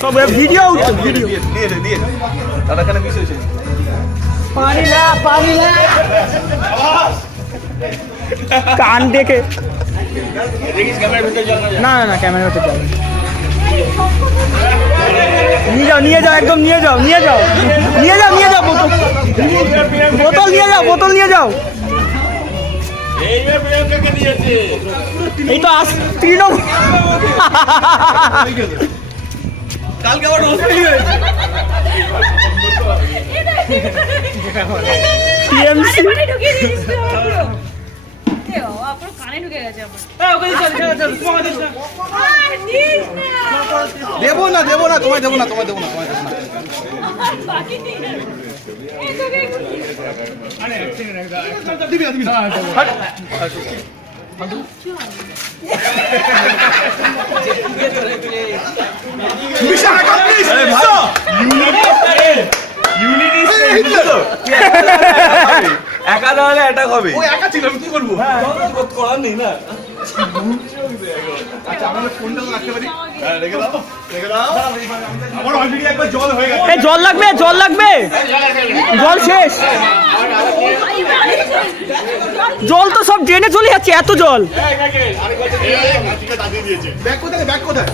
সব ভিডিও উঠছে ভিডিও দিয়ে দাদা কেন মিস হয়েছে পানি না কান দেখে না না ক্যামেরা হতে যাবে নিয়ে যাও একদম নিয়ে যাও বোতল নিয়ে যাও এই তো আস তৃণমূল কালকে আবার টিএমসি দেবো না তোমায় দেবো না একা তাহলে অ্যাটাক হবে ও একা ছিল আমি কি করবো করার নেই না আচ্ছা আমরা ফোনটা রাখতে পারি হ্যাঁ রেখে দাও আমার অলরেডি একবার জল হয়ে গেছে এই জল লাগবে জল শেষ জল তো সব ড্রেনে চলে যাচ্ছে এত জল ব্যাগ কোথায়